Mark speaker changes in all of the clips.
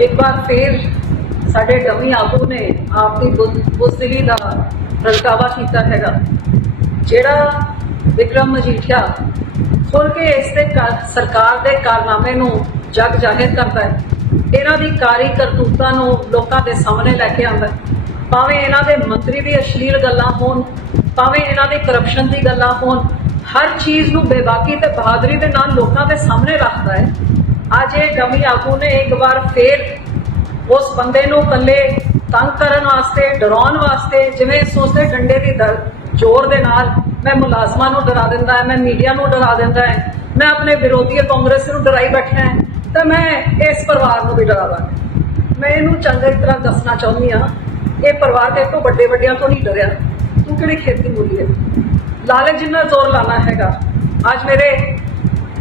Speaker 1: ਇੱਕ ਵਾਰ ਫੇਰ ਸਾਡੇ ਡਮੀ ਆਗੂ ਨੇ ਆਪਣੀ ਬੁੱਧਿਲੀ ਦਾ ਪ੍ਰਗਟਾਵਾ ਕੀਤਾ ਹੈਗਾ ਜਿਹੜਾ ਵਿਕਰਮ ਮਜੀਠੀਆ ਖੁੱਲ ਕੇ ਇਸ ਤੇ ਸਰਕਾਰ ਦੇ ਕਾਰਨਾਮੇ ਨੂੰ ਜਗ ਜਾਹਿਰ ਕਰਦਾ ਹੈ ਇਹਨਾਂ ਦੀ ਕਾਰੀ ਕਰਤੂਤਾਂ ਨੂੰ ਲੋਕਾਂ ਦੇ ਸਾਹਮਣੇ ਲੈ ਕੇ ਆਉਂਦਾ ਭਾਵੇਂ ਇਹਨਾਂ ਦੇ ਮੰਤਰੀ ਦੀ ਅਸ਼ਲੀਲ ਗੱਲਾਂ ਹੋਣ ਭਾਵੇਂ ਇਹਨਾਂ ਦੀ ਕਰਪਸ਼ਨ ਦੀ ਗੱਲਾਂ ਹੋਣ ਹਰ ਚੀਜ਼ ਨੂੰ ਬੇਬਾਕੀ ਤੇ ਬਹਾਦਰੀ ਦੇ ਨਾਲ ਲੋਕਾਂ ਦੇ ਸਾਹਮਣੇ ਰੱਖਦਾ ਹੈ ਅੱਜ ਇਹ ਡਮੀ ਆਗੂ ਨੇ ਇੱਕ ਵਾਰ ਫੇਰ ਉਸ ਬੰਦੇ ਨੂੰ ਕੱਲੇ ਤੰਗ ਕਰਨ ਵਾਸਤੇ ਡਰਾਉਣ ਵਾਸਤੇ ਜਿਵੇਂ ਸੋਚਦੇ ਡੰਡੇ ਦੀ ਜ਼ੋਰ ਦੇ ਨਾਲ ਮੈਂ ਮੁਲਾਜ਼ਮਾਂ ਨੂੰ ਡਰਾ ਦਿੰਦਾ ਹੈ ਮੈਂ ਮੀਡੀਆ ਨੂੰ ਡਰਾ ਦਿੰਦਾ ਹੈ ਮੈਂ ਆਪਣੇ ਵਿਰੋਧੀ ਕਾਂਗਰਸ ਨੂੰ ਡਰਾਈ ਬੈਠਾ ਹੈ ਤਾਂ ਮੈਂ ਇਸ ਪਰਿਵਾਰ ਨੂੰ ਵੀ ਡਰਾਵਾਂ ਮੈਂ ਇਹਨੂੰ ਚੰਗੀ ਤਰ੍ਹਾਂ ਦੱਸਣਾ ਚਾਹੁੰਦੀ ਆ ਇਹ ਪਰਿਵਾਰ ਦੇ ਤੋਂ ਵੱਡੇ ਵੱਡਿਆਂ ਤੋਂ ਨਹੀਂ ਡਰਿਆ ਤੂੰ ਕਿਹੜੀ ਖੇਤੀ ਮੁੱਲੀ ਹੈ ਲਾਲਚ ਜਿੰਨਾ ਜ਼ੋਰ ਲਾਣਾ ਹੈਗਾ ਅੱਜ ਮੇਰੇ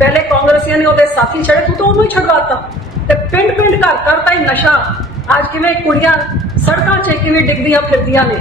Speaker 1: ਪਹਿਲੇ ਕਾਂਗਰਸੀਆਂ ਨੇ ਉਹਦੇ ਸਾਥੀ ਛੜੇ ਤੂੰ ਤਾਂ ਉਹਨੂੰ ਹੀ ਛਡਵਾਤਾ ਤੇ ਪਿੰਡ ਪਿੰਡ ਘਰ ਘਰ ਤਾਂ ਇਹ ਨਸ਼ਾ ਅੱਜ ਕਿਵੇਂ ਕੁੜੀਆਂ ਸੜਕਾਂ 'ਚ ਕਿਵੇਂ ਡਿੱਗਦੀਆਂ ਫਿਰਦੀਆਂ ਨੇ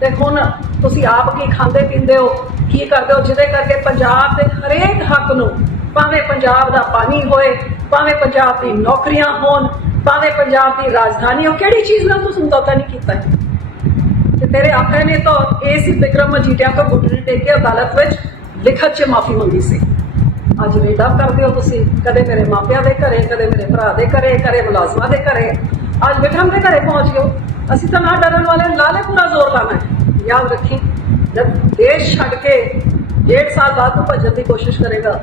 Speaker 1: ਤੇ ਹੁਣ ਤੁਸੀਂ ਆਪ ਕੀ ਖਾਂਦੇ ਪੀਂਦੇ ਹੋ ਕੀ ਕਰਦੇ ਹੋ ਜਿਹਦੇ ਕਰਕੇ ਪੰਜਾਬ ਦੇ ਹਰੇਕ ਹੱਕ ਨੂੰ ਭਾਵੇਂ ਪੰਜਾਬ ਦਾ ਪਾਣੀ ਹੋਏ ਭਾਵੇਂ ਪੰਜਾਬ ਦੀ ਨੌਕਰੀਆਂ ਹੋਣ ਭਾਵੇਂ ਪੰਜਾਬ ਦੀ ਰਾਜਧਾਨੀ ਹੋ ਕਿਹੜੀ ਚੀਜ਼ ਨਾਲ ਤੁਸੀਂ ਸਮਝੌਤਾ ਨਹੀਂ ਕੀਤਾ ਤੇ ਤੇਰੇ ਆਕਾ ਨੇ ਤਾਂ ਏਸੀ ਵਿਕਰਮ ਮਜੀਠਿਆ ਤੋਂ ਗੁੱਟਰੀ ਟੇਕ ਕੇ ਅਦਾਲਤ ਵਿੱਚ ਲਿਖਤ 'ਚ ਮਾਫੀ ਮੰਗੀ ਸੀ ਅੱਜ ਰੇਡਾ ਕਰਦੇ ਹੋ ਤੁਸੀਂ ਕਦੇ ਮੇਰੇ ਮਾਪਿਆਂ ਦੇ ਘਰੇ ਕਦੇ ਮੇਰੇ ਭਰਾ ਦੇ ਘਰੇ ਕਦੇ ਮੁਲਾਜ਼ਮਾਂ ਦੇ ਘਰੇ ਅੱਜ ਵਿਕਰਮ ਦੇ ਘਰੇ ਪਹੁੰਚ ਗਏ ਅਸੀਂ ਤਾਂ ਨਾ ਡਰਨ ਵਾਲੇ ਲਾਲੇ ਪੂਰਾ ਜ਼ੋਰ ਲਾਣਾ ਹੈ ਯਾਦ ਰੱਖੀ ਜਦ ਦੇਸ਼ ਛੱਡ ਕੇ ਡੇਢ ਸਾਲ ਬਾਅਦ ਤੂੰ ਭੱਜਣ ਦੀ ਕੋਸ਼ਿਸ਼ ਕਰੇਗਾ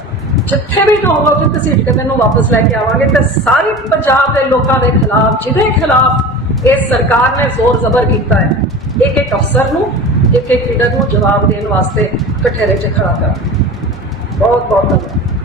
Speaker 1: ਜਿੱਥੇ ਵੀ ਤੂੰ ਹੋਗਾ ਉੱਥੇ ਤਸੀਟ ਕੇ ਮੈਨੂੰ ਵਾਪਸ ਲੈ ਕੇ ਆਵਾਂਗੇ ਤੇ ਸਾਰੇ ਪੰਜਾਬ ਦੇ ਲੋਕਾਂ ਦੇ ਖਿਲਾਫ ਜਿਹਦੇ ਖਿਲਾਫ ਇਸ ਸਰਕਾਰ ਨੇ ਜ਼ੋਰ ਜ਼ਬਰ ਕੀਤਾ ਹੈ ਇੱਕ ਇੱਕ ਅਫਸਰ ਨੂੰ ਇੱਕ ਇੱਕ ਲੀਡਰ ਨੂੰ ਜਵਾਬ ਦੇਣ ਵਾਸਤੇ ਕਠੇਰੇ 'ਚ ਖੜਾ ਕਰ 我搞定